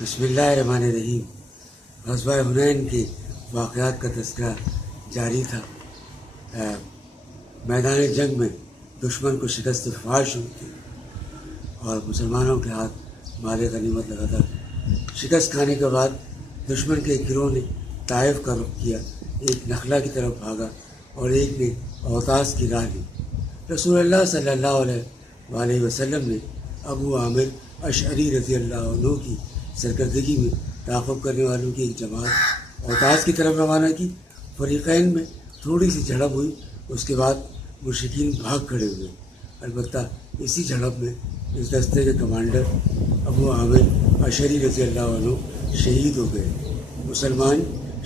بسم اللہ الرحمن الرحیم۔ غزوہ حنین کے واقعات کا تذکرہ جاری تھا۔ میدان جنگ میں دشمن کو شکست فاش ہوئی تھی اور مسلمانوں کے ہاتھ مال غنیمت لگاتار شکست کھانے کے بعد دشمن کے ایک گروہ نے طائف کا رخ کیا، ایک نخلا کی طرف بھاگا اور ایک نے اوتاس کی راہ لی۔ رسول اللہ صلی اللہ علیہ وسلم نے ابو عامر اشعری رضی اللہ عنہ کی سرکردگی میں تعاقب کرنے والوں کی ایک جماعت اوتاس کی طرف روانہ کی۔ فریقین میں تھوڑی سی جھڑپ ہوئی، اس کے بعد مشرکین بھاگ کھڑے ہوئے۔ البتہ اسی جھڑپ میں اس دستے کے کمانڈر ابو عامر اشعری رضی اللہ عنہ شہید ہو گئے۔ مسلمان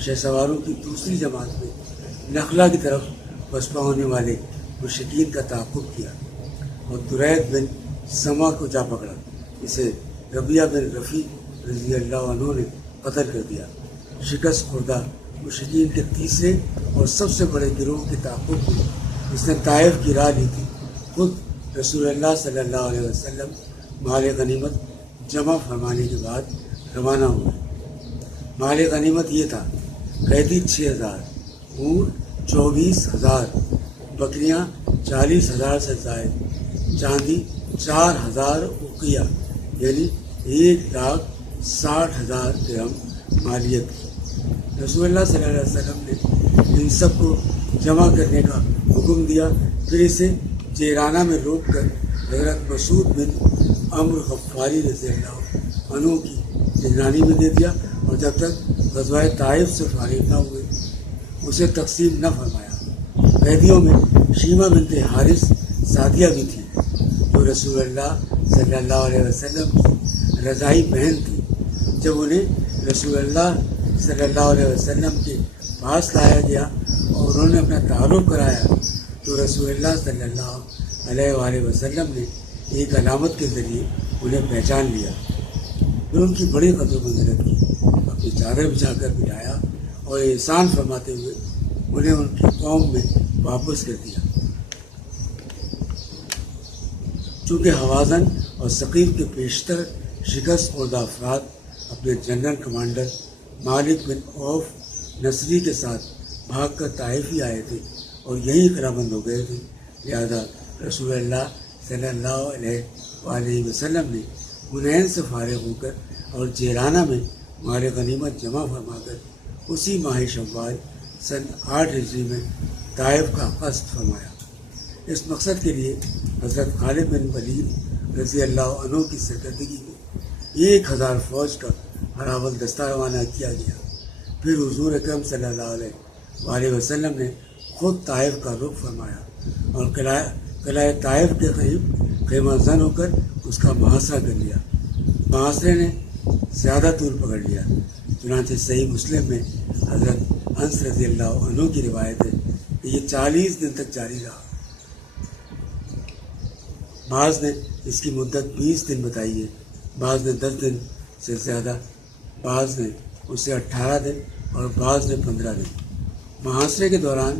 شہ سواروں کی دوسری جماعت میں نخلا کی طرف بسپا ہونے والے مشرکین کا تعاقب کیا اور درید بن سما کو جا پکڑا۔ اسے ربیہ بن رفیع رضی اللہ عنہ نے قتل کر دیا۔ شکست خوردہ مشرکین کے تیسرے اور سب سے بڑے گروہ کے تعاقب میں اس نے طائف کی راہ لی تھی۔ خود رسول اللہ صلی اللہ علیہ وسلم مال غنیمت جمع فرمانے کے بعد روانہ ہوئے۔ مال غنیمت یہ تھا: قیدی 6000، اونٹ 24000، بکریاں 40000 سے زائد، چاندی 4000 اوقیہ یعنی 1,60,000 درہم مالیت کی۔ رسول اللہ صلی اللہ علیہ وسلم نے ان سب کو جمع کرنے کا حکم دیا، پھر اسے جیرانہ میں روک کر حضرت مسعود بن عمرو غفاری رضی اللہ عنہ کی نگرانی میں دے دیا اور جب تک غزوہ طائف سے فارغ نہ ہوئے اسے تقسیم نہ فرمایا۔ قیدیوں میں شیمہ بنت حارث سعدیہ بھی تھی، جو رسول اللہ صلی اللہ علیہ وسلم کی رضائی بہن تھی۔ جب انہیں رسول اللہ صلی اللہ علیہ وسلم کے پاس لایا گیا اور انہوں نے اپنا تعارف کرایا تو رسول اللہ صلی اللہ علیہ وآلہ وسلم نے ایک علامت کے ذریعے انہیں پہچان لیا۔ پھر ان کی بڑی قدر و منزلت کی، اپنی چادر بچھا کر بٹھایا اور احسان فرماتے ہوئے انہیں ان کی قوم میں واپس کر دیا۔ چونکہ حوازن اور ثقیف کے بیشتر شکست خوردہ افراد اپنے جنرل کمانڈر مالک بن عوف نصری کے ساتھ بھاگ کر طائف ہی آئے تھے اور یہیں قلعہ بند ہو گئے تھے، لہذا رسول اللہ صلی اللہ علیہ وآلہ وسلم نے حنین سے فارغ ہو کر اور جیرانہ میں مال غنیمت جمع فرما کر اسی ماہ شوال سن 8 ہجری میں طائف کا قصد فرمایا۔ اس مقصد کے لیے حضرت خالد بن ولید رضی اللہ عنہ کی سرکردگی میں 1000 فوج کا ہراول دستہ روانہ کیا گیا۔ پھر حضور اکرم صلی اللہ علیہ وآلہ وسلم نے خود طائف کا رخ فرمایا اور قلعہ طائف کے قریب خیمہ زن ہو کر اس کا محاصرہ کر لیا۔ محاصرے نے زیادہ طول پکڑ لیا، چنانچہ صحیح مسلم میں حضرت انس رضی اللہ عنہ کی روایت ہے کہ یہ 40 دن تک جاری رہا۔ بعض نے اس کی مدت 20 دن بتائی ہے، بعض نے 10 دن سے زیادہ، بعض نے اسے 18 دن اور بعض نے 15 دن۔ محاصرے کے دوران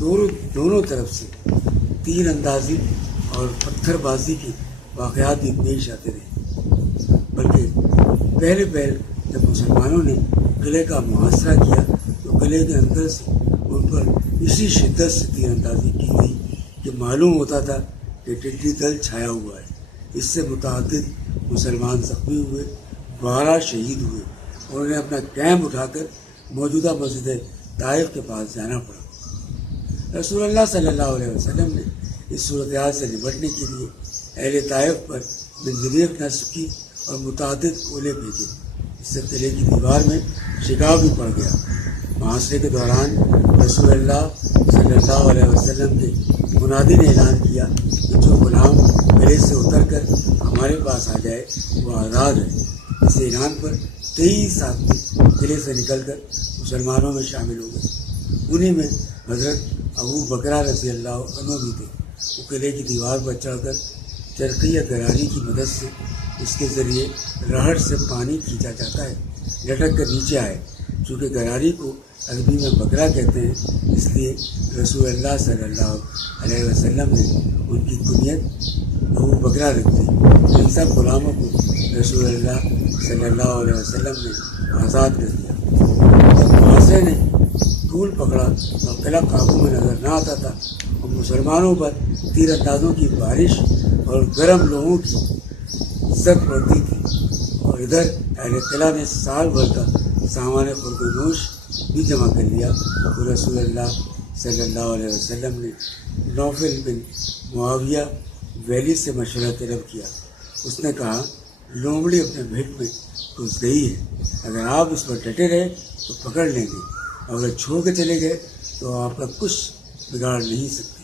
دونوں طرف سے تیر اندازی اور پتھر بازی کے واقعات بھی پیش آتے رہے، بلکہ پہلے جب مسلمانوں نے قلعے کا محاصرہ کیا تو قلعے کے اندر سے ان پر اسی شدت سے تیر اندازی کی گئی کہ معلوم ہوتا تھا کہ ٹڈی دل چھایا ہوا ہے۔ اس سے متعدد مسلمان زخمی ہوئے، 12 شہید ہوئے اور انہیں اپنا کیمپ اٹھا کر موجودہ مسجد طائف کے پاس جانا پڑا۔ رسول اللہ صلی اللہ علیہ وسلم نے اس صورتحال سے نمٹنے کے لیے اہل طائف پر منجنیق نصب کی اور متعدد گولے بھیجے۔ اس سے قلعے کی دیوار میں شگاف بھی پڑ گیا۔ محاصرے کے دوران رسول اللہ صلی اللہ علیہ وسلم کے منادی نے اعلان کیا کہ جو غلام قلعے سے اتر کر ہمارے پاس آ جائے وہ آزاد ہے۔ اس اعلان پر 23 آدمی قلعے سے نکل کر مسلمانوں میں شامل ہو گئے۔ انہیں میں حضرت ابو بکرہ رضی اللہ عنہ بھی تھے۔ وہ قلعے کی دیوار پر چڑھ کر چرخی یا گراری کی مدد سے اس کے ذریعے رہڑ سے پانی کھینچا جاتا ہے، لٹک کر نیچے آئے۔ چونکہ گراری کو عربی میں بکرا کہتے ہیں، اس لیے رسول اللہ صلی اللہ علیہ وسلم نے ان کی کنیت ابو بکرا رکھ دی۔ ان سب غلاموں کو رسول اللہ صلی اللہ علیہ وسلم نے آزاد کر دیا۔ جب معاشرے نے طول پکڑا اور قلعہ قابو میں نظر نہ آتا تھا اور مسلمانوں پر تیر اندازوں کی بارش اور گرم لوگوں کی زد پڑتی تھی، اور ادھر اہل قلعہ نے سال بھر کا سامان خورد و نوش بھی جمع کر لیا، تو رسول اللہ صلی اللہ علیہ وسلم نے نوفل بن معاویہ ویلی سے مشورہ طلب کیا۔ اس نے کہا، لومڑی اپنے بھیٹ میں گھس گئی ہے، اگر آپ اس پر ڈٹے رہے تو پکڑ لیں گے، اور اگر چھوڑ کے چلے گئے تو آپ کا کچھ بگاڑ نہیں سکتے۔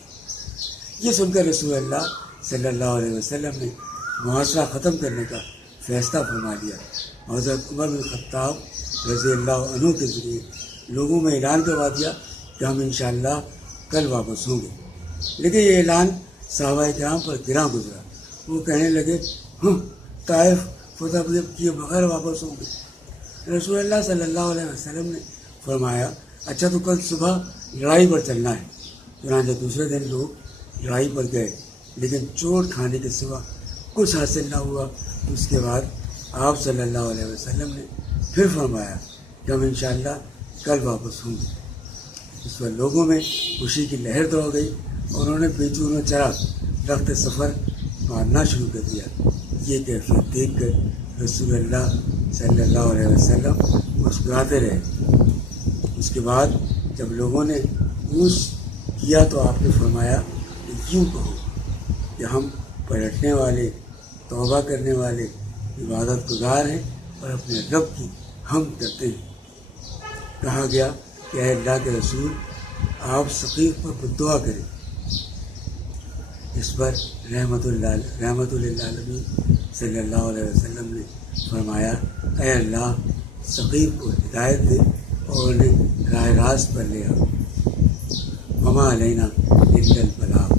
یہ سن کر رسول اللہ صلی اللہ علیہ وسلم نے محاصرہ ختم کرنے کا فیصلہ فرما لیا۔ حضرت عمر بن خطاب رضی اللہ عنہ کے ذریعے لوگوں میں اعلان کروا دیا کہ ہم انشاءاللہ کل واپس ہوں گے۔ لیکن یہ اعلان صحابہ کرام پر گراں گزرا۔ وہ کہنے لگے، طائف فتح کیے بغیر واپس ہوں گے۔ رسول اللہ صلی اللہ علیہ وسلم نے فرمایا، اچھا تو کل صبح لڑائی پر چلنا ہے۔ چنانچہ دوسرے دن لوگ لڑائی پر گئے، لیکن چوٹ کھانے کے سوا کچھ حاصل نہ ہوا۔ اس کے بعد آپ صلی اللہ علیہ وسلم نے پھر فرمایا کہ ہم انشاءاللہ کل واپس ہوں گے۔ اس پر لوگوں میں خوشی کی لہر دوڑ گئی، اور انہوں نے بے چون و چرا رخت سفر باندھنا شروع کر دیا۔ یہ کیفیت دیکھ کر رسول اللہ صلی اللہ علیہ وسلم مسکراتے رہے۔ اس کے بعد جب لوگوں نے کوس کیا تو آپ نے فرمایا کہ یوں کہو کہ ہم پلٹنے والے، توبہ کرنے والے، عبادت گزار ہیں اور اپنے رب کی حمد کرتے ہیں۔ کہا گیا کہ اے اللہ کے رسول، آپ ثقیف پر بدعا کریں۔ اس پر رحمت للعالمین صلی اللہ علیہ وسلم نے فرمایا، اے اللہ، ثقیف کو ہدایت دے اور انہیں راہ راست پر لے آؤ۔ وما علینا الا البلاغ۔